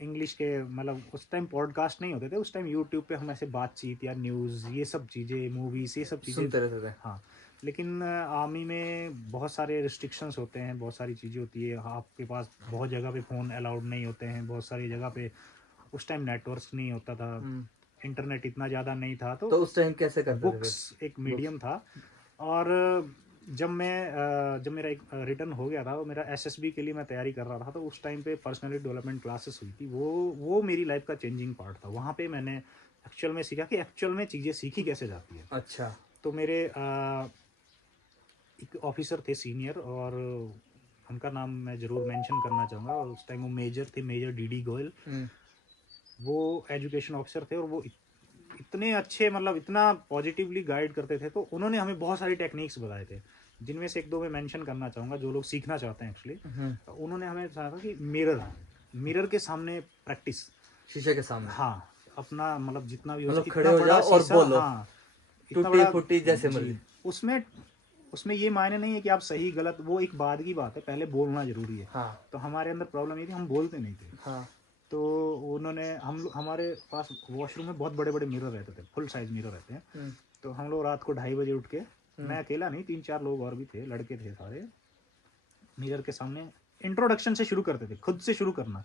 इंग्लिश के, मतलब उस टाइम पॉडकास्ट नहीं होते थे, उस टाइम यूट्यूब पे हम ऐसे बातचीत या न्यूज़, ये सब चीज़ें, मूवीज, ये सब चीज़ें। सुनते रहते थे। हाँ। लेकिन आर्मी में बहुत सारे रिस्ट्रिक्शंस होते हैं, बहुत सारी चीज़ें होती है, आपके पास बहुत जगह पे फ़ोन अलाउड नहीं होते हैं, बहुत सारी जगह पे उस टाइम नेटवर्क नहीं होता था, इंटरनेट इतना ज़्यादा नहीं था, तो तो उस टाइम कैसे करते थे बुक्स फिर? एक बुक्स। मीडियम था। और जब मेरा एक रिटर्न हो गया था, वो मेरा एसएसबी के लिए मैं तैयारी कर रहा था, तो उस टाइम पे पर्सनालिटी डेवलपमेंट क्लासेस हुई थी, वो मेरी लाइफ का चेंजिंग पार्ट था। वहाँ पे मैंने एक्चुअल में सीखा कि एक्चुअल में चीज़ें सीखी कैसे जाती है। अच्छा। तो मेरे एक ऑफिसर थे सीनियर, और उनका नाम मैं ज़रूर मेंशन करना चाहूँगा, और उस टाइम वो मेजर थे, मेजर डीडी गोयल। वो एजुकेशन ऑफिसर थे, और वो इतने अच्छे, मतलब इतना पॉजिटिवली गाइड करते थे। तो उन्होंने हमें बहुत सारी टेक्निक्स बताए थे, जिनमें से एक दो मैं मेंशन करना चाहूँगा, जो लोग सीखना चाहते हैं एक्चुअली। उन्होंने हमें बताया था कि मिरर के सामने प्रैक्टिस। शीशे के सामने। हाँ, अपना मतलब जितना भी हो मतलब सके खड़े इतना हो बड़ा जाओ और शीशा, बोलो, हाँ इतना टूटी बड़ा फूटी जैसे जी। मर्जी। उसमें उसमें ये मायने नहीं है कि आप सही गलत, वो एक बाद की बात है, पहले बोलना जरूरी है। हाँ। तो हमारे अंदर प्रॉब्लम ये थी, हम बोलते नहीं थे। हाँ। तो उन्होंने, हमारे पास वॉशरूम में बहुत बड़े बड़े मिरर रहते थे, फुल साइज मिरर रहते हैं। तो हम लोग रात को 2:30 बजे उठ के, मैं अकेला नहीं, 3-4 लोग और भी थे, लड़के थे सारे, मिरर के सामने इंट्रोडक्शन से शुरू करते थे, खुद से शुरू करना।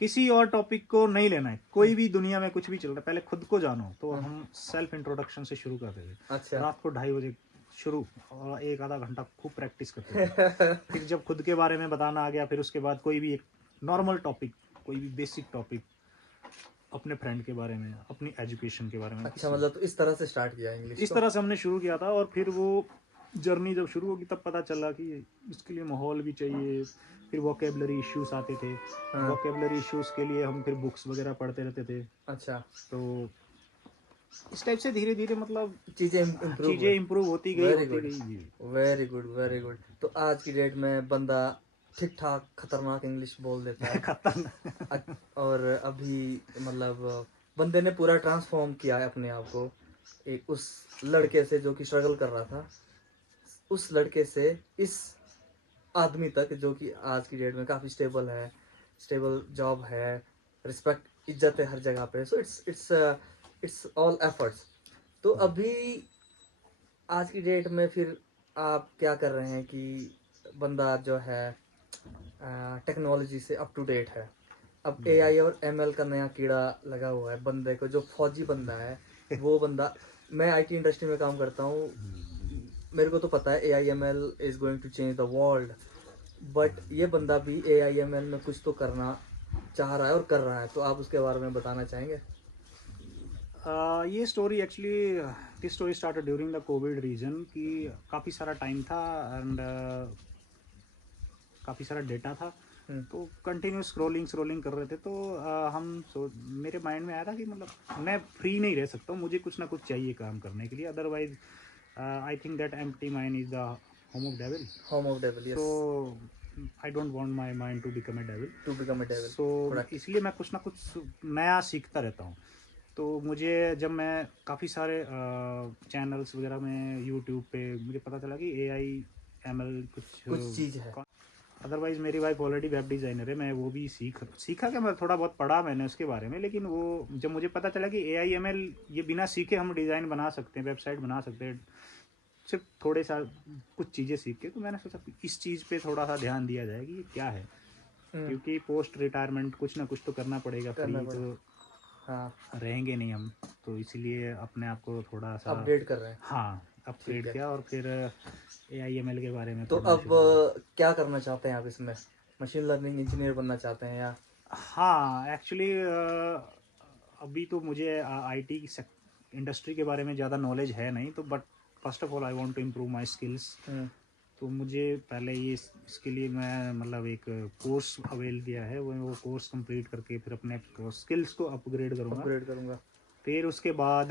किसी और टॉपिक को नहीं लेना है, कोई भी दुनिया में कुछ भी चल रहा है, पहले खुद को जानो। तो हम सेल्फ इंट्रोडक्शन से शुरू करते थे। अच्छा। रात को 2:30 बजे शुरू, और 1 आधा घंटा खूब प्रैक्टिस करते थे। फिर जब खुद के बारे में बताना आ गया, फिर उसके बाद कोई भी एक नॉर्मल टॉपिक, कोई भी बेसिक टॉपिक, अपने फ्रेंड के बारे में, अपनी एजुकेशन के बारे में, अच्छा, किसी, मतलब तो इस तरह से स्टार्ट किया इंग्लिश इस को। तरह से हमने शुरू किया था। और फिर वो जर्नी जब शुरू होगी तब पता चला कि इसके लिए माहौल भी चाहिए। फिर वोकेबलरी इश्यूज आते थे। वोकेबलरी इश्यूज के लिए हम फिर बुक्स वगैरह पढ़ते रहते थे। अच्छा। तो इस टाइप से धीरे धीरे, मतलब चीजें इम्प्रूव चीज़ें हुई। इम्प्रूव होती गई, वेरी होती गुड, गई जी। Very good, very good. तो आज की डेट में बंदा ठीक ठाक खतरनाक इंग्लिश बोल देता है। खतरनाक। और अभी मतलब बंदे ने पूरा ट्रांसफॉर्म किया है अपने आप को, एक उस लड़के से जो कि स्ट्रगल कर रहा था, उस लड़के से इस आदमी तक जो कि आज की डेट में काफ़ी स्टेबल है, स्टेबल जॉब है, रिस्पेक्ट इज्जत है हर जगह पे। So it's all efforts. तो अभी आज की डेट में फिर आप क्या कर रहे हैं कि बंदा जो है टेक्नोलॉजी से अप टू डेट है। अब एआई और एमएल का नया कीड़ा लगा हुआ है बंदे को, जो फौजी बंदा है वो बंदा। मैं आईटी इंडस्ट्री में काम करता हूँ, मेरे को तो पता है AI ML is going to change the world. But ये बंदा भी एआई एमएल में कुछ तो करना चाह रहा है और कर रहा है, तो आप उसके बारे में बताना चाहेंगे? ये story actually, this story started during the Covid region, कि काफ़ी सारा टाइम था, एंड काफ़ी सारा डेटा था। तो कंटिन्यू स्क्रोलिंग स्क्रोलिंग कर रहे थे। तो मेरे माइंड में आया था कि मतलब मैं फ्री नहीं रह सकता हूँ, मुझे कुछ ना कुछ चाहिए काम करने के लिए, otherwise I think that empty mind is the home of devil. Home of devil, तो yes. I don't want my mind to become a devil. To become a devil. So इसलिए मैं कुछ ना कुछ नया सीखता रहता हूँ। तो मुझे जब मैं काफ़ी सारे चैनल्स वगैरह में यूट्यूब पे मुझे पता चला कि AI ML कुछ चीज है। अदरवाइज़ मेरी वाइफ ऑलरेडी वेब डिज़ाइनर है, मैं वो भी सीखा क्या, मैं थोड़ा बहुत पढ़ा मैंने उसके बारे में, लेकिन वो जब मुझे पता चला कि AI ML ये बिना सीखे हम डिज़ाइन बना सकते हैं, वेबसाइट बना सकते हैं सिर्फ थोड़े सा कुछ चीज़ें सीख के, तो मैंने सोचा कि इस चीज़ पे थोड़ा सा ध्यान दिया जाए कि ये क्या है, क्योंकि पोस्ट रिटायरमेंट कुछ ना कुछ तो करना पड़ेगा, फ्री करना पड़े। तो हाँ, रहेंगे नहीं हम, तो इसीलिए अपने आप को थोड़ा सा अपडेट कर रहे हैं। हाँ ठीक अपग्रेड है। किया और फिर AI ML के बारे में तो पढ़ना अब शुरू किया। क्या करना चाहते हैं आप इसमें? मशीन लर्निंग इंजीनियर बनना चाहते हैं या? हाँ एक्चुअली अभी तो मुझे IT इंडस्ट्री के बारे में ज़्यादा नॉलेज है नहीं, तो but first of all I want to improve my skills. तो मुझे पहले ये इसके लिए मैं मतलब एक कोर्स अवेल किया है, वो कोर्स कंप्लीट करके फिर अपने स्किल्स को अपग्रेड करूँगा। अपग्रेड करूंगा। फिर उसके बाद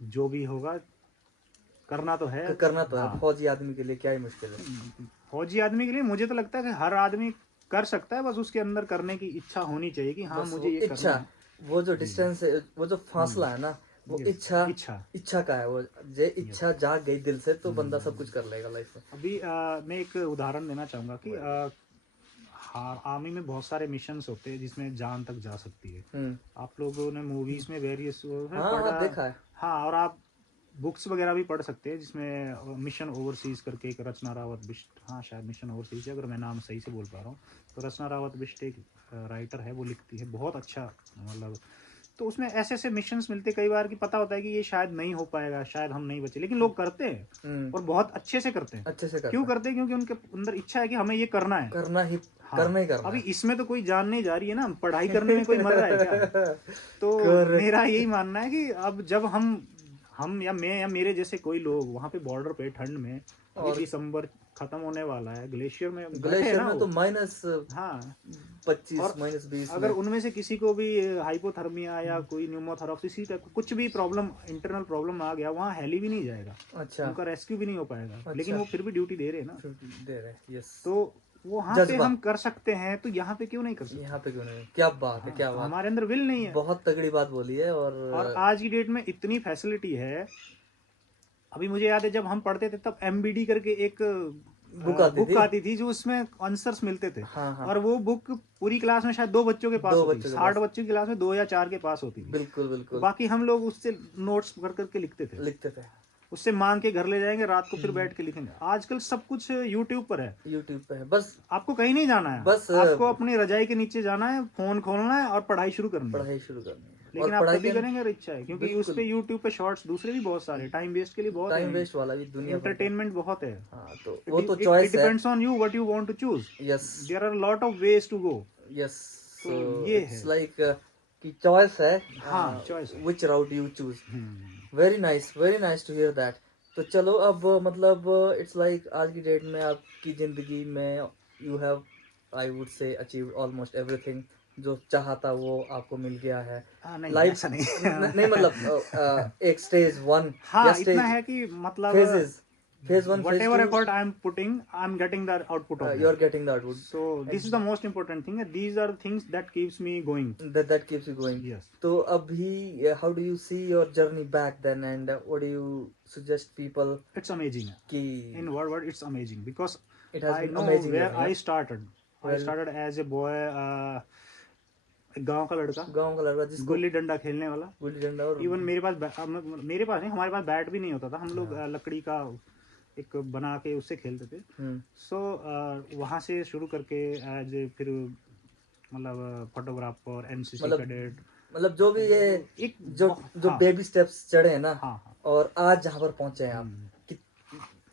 जो भी होगा करना तो है। करना तो है। हाँ फौजी आदमी के लिए क्या ही मुश्किल है। फौजी आदमी के लिए मुझे तो लगता है कि हर आदमी कर सकता है, बस उसके अंदर करने की इच्छा होनी चाहिए कि हाँ बस मुझे वो ये करना इच्छा, है। वो जो जी डिस्टेंस है, वो जो फासला है ना, वो यस इच्छा, इच्छा इच्छा का है। वो जे यस। इच्छा जाग गई दिल से तो बंदा सब कुछ कर लेगा लाइफ में। अभी मैं एक उदाहरण देना चाहूँगा कि हाँ आर्मी में बहुत सारे मिशंस होते हैं जिसमें जान तक जा सकती है। आप लोगों ने मूवीज में वेरियस हाँ हाँ, पढ़ा। देखा है। हाँ और आप बुक्स वगैरह भी पढ़ सकते हैं जिसमें मिशन ओवरसीज करके एक रचना रावत बिष्ट, हाँ शायद मिशन ओवरसीज है अगर मैं नाम सही से बोल पा रहा हूँ, तो रचना रावत बिष्ट एक राइटर है, वो लिखती है बहुत अच्छा मतलब। तो उसमें ऐसे ऐसे मिशंस मिलते कई बार कि पता होता है कि ये शायद नहीं हो पाएगा, शायद हम नहीं बचे, लेकिन लोग करते हैं और बहुत अच्छे से करते हैं। अच्छे से क्यों करता है। करते हैं? क्योंकि उनके अंदर इच्छा है कि हमें ये करना है। करना ही, हाँ करना ही करना अभी है। इसमें तो कोई जान नहीं जा रही है ना, पढ़ाई करने में कोई मर रहा है क्या? तो कर मेरा यही मानना है कि अब जब हम या मैं या मेरे जैसे कोई लोग वहाँ पे बॉर्डर पे ठंड में, अभी और दिसंबर खत्म होने वाला है, ग्लेशियर में बैठे हैं ग्लेशियर ना में वो। तो माइनस हाँ 25 और -20 अगर में। उनमें से किसी को भी हाइपोथर्मिया या कोई न्यूमोथोरक्स इसी टाइप कुछ भी प्रॉब्लम, इंटरनल प्रॉब्लम आ गया, वहाँ हेली भी नहीं जाएगा, अच्छा उनका रेस्क्यू भी नहीं हो पाएगा, लेकिन अच्छा, वो फिर भी ड्यूटी दे रहे हैं ना। फिर दे रहे हैं। यस, तो वहाँ पे जज्बा। हम कर सकते हैं, तो यहाँ पे क्यों नहीं कर सकते? यहाँ पे क्यों नहीं? क्या बात है, हाँ क्या तो बात। हमारे अंदर विल नहीं है। बहुत तगड़ी बात बोली है। और और आज की डेट में इतनी फैसिलिटी है। अभी मुझे याद है जब हम पढ़ते थे तब MBD करके एक बुक बुक आती थी। आती थी जो उसमें आंसर्स मिलते थे। हाँ हाँ, और वो बुक पूरी क्लास में शायद 2 बच्चों के पास दो होती थी, बच्चों के 60 पास। बच्चों की क्लास में 2 या 4 के पास होती थी। बिल्कुल तो बिल्कुल, बाकी हम लोग उससे नोट्स पकड़ करके लिखते थे, लिखते थे। उससे मांग के घर ले जाएंगे, रात को फिर बैठ के लिखेंगे। आजकल सब कुछ यूट्यूब पर है, यूट्यूब पे है बस। आपको कहीं नहीं जाना है, बस आपको अपनी रजाई के नीचे जाना है, फोन खोलना है और पढ़ाई शुरू करनी है। पढ़ाई शुरू करनी है। लेकिन और आप पढ़ाई तभी के, करेंगे अगर इच्छा है, क्योंकि उस बिल्कुल, पे यूट्यूब पे शॉर्ट्स दूसरे भी बहुत सारे टाइम वेस्ट के लिए बहुत टाइम है, वेस्ट वाला भी दुनिया भर का। एंटरटेनमेंट बहुत है। हाँ तो इट वो तो इट चॉइस है। Depends on you what you want to choose. Yes there are lot of ways to go. Yes, तो सो ये इट्स है। लाइक कि चॉइस है, हाँ चॉइस है। Which route you choose. Hmm, very nice to hear that. तो चलो अब मतलब इट्स लाइक आज की डेट में आपकी ज़िंदगी में you have, I would say, achieve almost everything. जो चाहा था वो आपको मिल गया है। नहीं लाइफ ऐसा नहीं। नहीं मतलब एक स्टेज 1 या हाँ इतना स्टेज है कि मतलब phases, phase 1 phase whatever 2, effort I am putting, I am getting the output of you are that. Getting the output. So this is the most important thing. These are things that keeps me going. That keeps you going. Yes. तो अभी how do you see your journey back then, and what do you suggest people It's amazing. कि In word, it's amazing because it has I been know amazing where journey? I हाँ? started. I Well, started as a boy, एक गांव का लड़का, गांव का लड़का जिसको गुल्ली डंडा खेलने वाला। गुल्ली डंडा और इवन मेरे पास नहीं, हमारे पास बैट भी नहीं होता था, हम लोग लकड़ी का एक बना के उससे खेलते थे। सो वहाँ से शुरू करके एज फिर मतलब फोटोग्राफर, NCC मतलब कैडेट, मतलब जो भी ये एक जो जो हाँ बेबी स्टेप्स चढ़े हैं ना, हाँ हाँ और आज जहाँ पर पहुंचे हैं आप, कि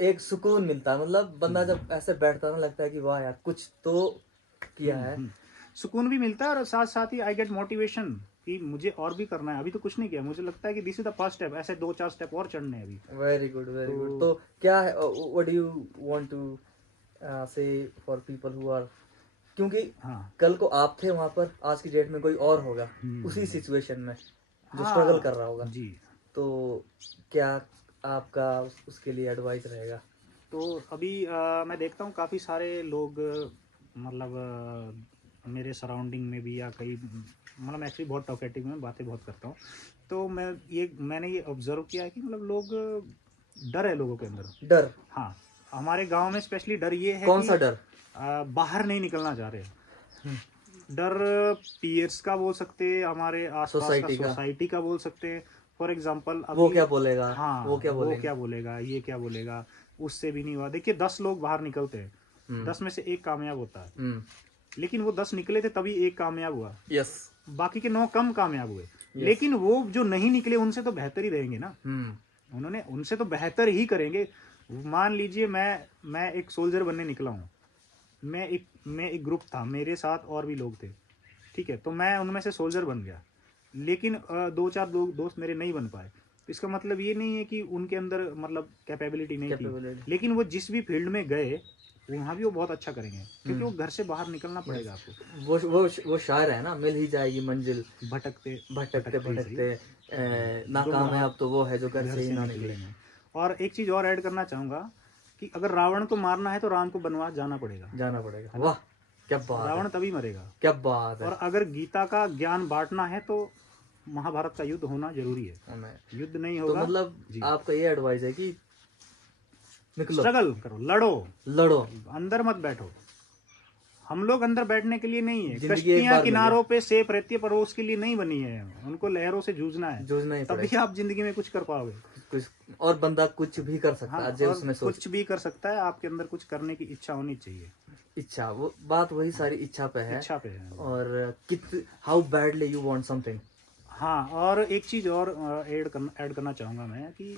एक सुकून मिलता है। मतलब बंदा जब ऐसे बैठता है ना, लगता है कि वाह यार कुछ तो किया है। सुकून भी मिलता है और साथ साथ ही आई गेट मोटिवेशन कि मुझे और भी करना है। अभी तो कुछ नहीं किया, मुझे लगता है कि this is the first step, ऐसे 2-4 स्टेप और चढ़ने हैं अभी। Very good, very good. तो क्या है, what do you want to say for people who are, क्योंकि हाँ कल को आप थे वहां पर, आज की डेट में कोई और होगा उसी सिचुएशन में जो स्ट्रगल कर रहा होगा। जी। तो क्या आपका उसके लिए एडवाइस रहेगा? तो अभी मैं देखता हूँ काफ़ी सारे लोग मतलब मेरे सराउंडिंग में भी या कई मतलब मैं एक्चुअली बहुत टॉकेटिव में बातें बहुत करता हूँ, तो मैंने ये ऑब्जर्व किया है कि मतलब लोग डर है लोगों के अंदर। डर? हाँ, हमारे गांव में स्पेशली डर ये है कौन कि सा डर? बाहर नहीं निकलना चाह रहे। हम्म, डर पीयर्स का बोल सकते हैं, हमारे आसपास का सोसाइटी का। सोसाइटी का बोल सकते हैं। फॉर एग्जांपल वो अभी क्या बोलेगा, हाँ, वो क्या वो बोलेंगे। क्या बोलेगा, ये क्या बोलेगा, उससे भी नहीं हुआ। देखिए 10 लोग बाहर निकलते हैं, हम्म 10 में से एक कामयाब होता है, हम्म लेकिन वो 10 निकले थे तभी एक कामयाब हुआ, यस बाकी के 9 कम कामयाब हुए। यस। लेकिन वो जो नहीं निकले उनसे तो बेहतर ही रहेंगे ना, उन्होंने उनसे तो बेहतर ही करेंगे। मान लीजिए मैं एक सोल्जर बनने निकला हूँ, मैं एक ग्रुप था, मेरे साथ और भी लोग थे, ठीक है, तो मैं उनमें से सोल्जर बन गया, लेकिन 2-4 लोग दोस्त मेरे नहीं बन पाए। तो इसका मतलब ये नहीं है कि उनके अंदर मतलब कैपेबिलिटी नहीं थी, कैपेबिलिटी। लेकिन वो जिस भी फील्ड में गए वहाँ भी वो बहुत अच्छा करेंगे, क्योंकि वो हम्म घर से बाहर निकलना पड़ेगा आपको। वो शायर है ना, मिल ही जाएगी मंजिल, भटकते भटकते भटकते ही सही, भटकते गुमराह नाकामयाब तो वो है जो घर घर से ही से ना निकले निकले। नहीं। और एक चीज़ और ऐड करना चाहूँगा कि अगर रावण को मारना है तो राम को वनवास जाना पड़ेगा, जाना पड़ेगा। है ना। वाह, क्या बात है, रावण तभी मरेगा। क्या बात है। और अगर गीता का ज्ञान बांटना है तो महाभारत का युद्ध होना जरूरी है। हमें युद्ध नहीं तो होगा मतलब जी, आपका ये एडवाइस है कि निकलो, स्ट्रगल करो, लड़ो, लड़ो। अंदर मत बैठो। हम लोग अंदर बैठने के लिए नहीं है, जिंदगी एक कश्तियां बार मिली है, किनारों पे सेफ रहती है पर वो उसके लिए नहीं बनी है, उनको लहरों से जूझना है, जूझना ही तभी पड़ेगा। आप जिंदगी में कुछ कर पाओगे। कुछ और बंदा कुछ भी कर हाँ, सकता है जो और उसमें सोच। कुछ भी कर सकता है, आपके अंदर कुछ करने की इच्छा होनी चाहिए। इच्छा, वो बात वही सारी इच्छा पे है। इच्छा पे है। और कित how badly you want something. हाँ, और एक चीज़ और ऐड करना चाहूँगा मैं कि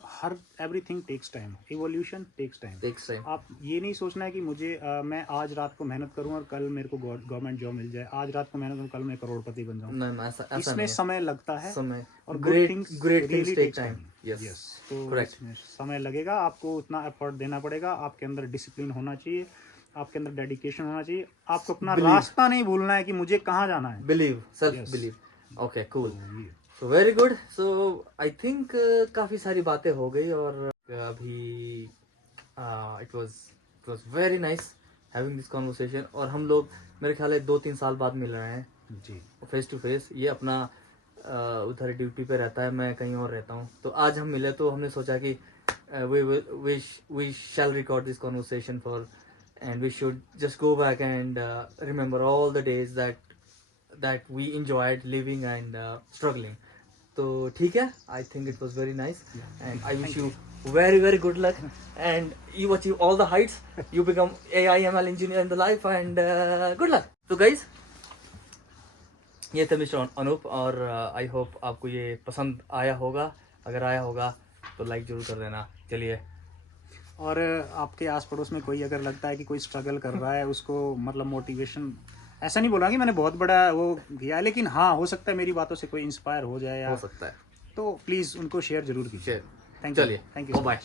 हर everything takes time, evolution takes time. Takes time. आप ये नहीं सोचना है कि मुझे मैं आज रात को मेहनत करूं और कल मेरे को गवर्नमेंट जॉब मिल जाए, आज रात को मेहनत करूं कल मैं करोड़पति बन जाऊं। नहीं, ऐसा इसमें नहीं है। समय लगता है, समय, और great great things really take takes time. Time. Yes, yes, तो करेक्ट। इसमें समय लगेगा, आपको उतना एफर्ट देना पड़ेगा, आपके अंदर डिसिप्लिन होना चाहिए, आपके अंदर डेडिकेशन होना चाहिए, आपको अपना बिलीव, रास्ता नहीं भूलना है कि मुझे कहाँ जाना है। Believe, self yes, believe. Okay, तो कूल। ये so very good. So I think काफ़ी सारी बातें हो गई, और अभी it was very nice having this conversation. और हम लोग मेरे ख्याल है 2-3 साल बाद मिल रहे हैं जी, फेस टू फेस। ये अपना उधर ड्यूटी पे रहता है, मैं कहीं और रहता हूँ, तो आज हम मिले तो हमने सोचा कि we shall record this conversation for, and we should just go back and remember all the days that we enjoyed living and struggling. तो ठीक है, I think it was very nice, and I wish Thank you very very good luck, and you achieve all the heights, you become AI ML engineer in the life, and good luck. तो guys, ये थे mister Anoop, और I hope आपको ये पसंद आया होगा। अगर आया होगा तो लाइक जरूर कर देना। चलिए, और आपके आस पड़ोस में कोई अगर लगता है कि कोई स्ट्रगल कर रहा है, उसको मतलब मोटिवेशन, ऐसा नहीं बोला कि मैंने बहुत बड़ा वो किया, लेकिन हाँ, हो सकता है मेरी बातों से कोई इंस्पायर हो जाए, हो या सकता है, तो प्लीज़ उनको शेयर जरूर कीजिए। शेयर। थैंक यू, चलिए, थैंक यू। बाय।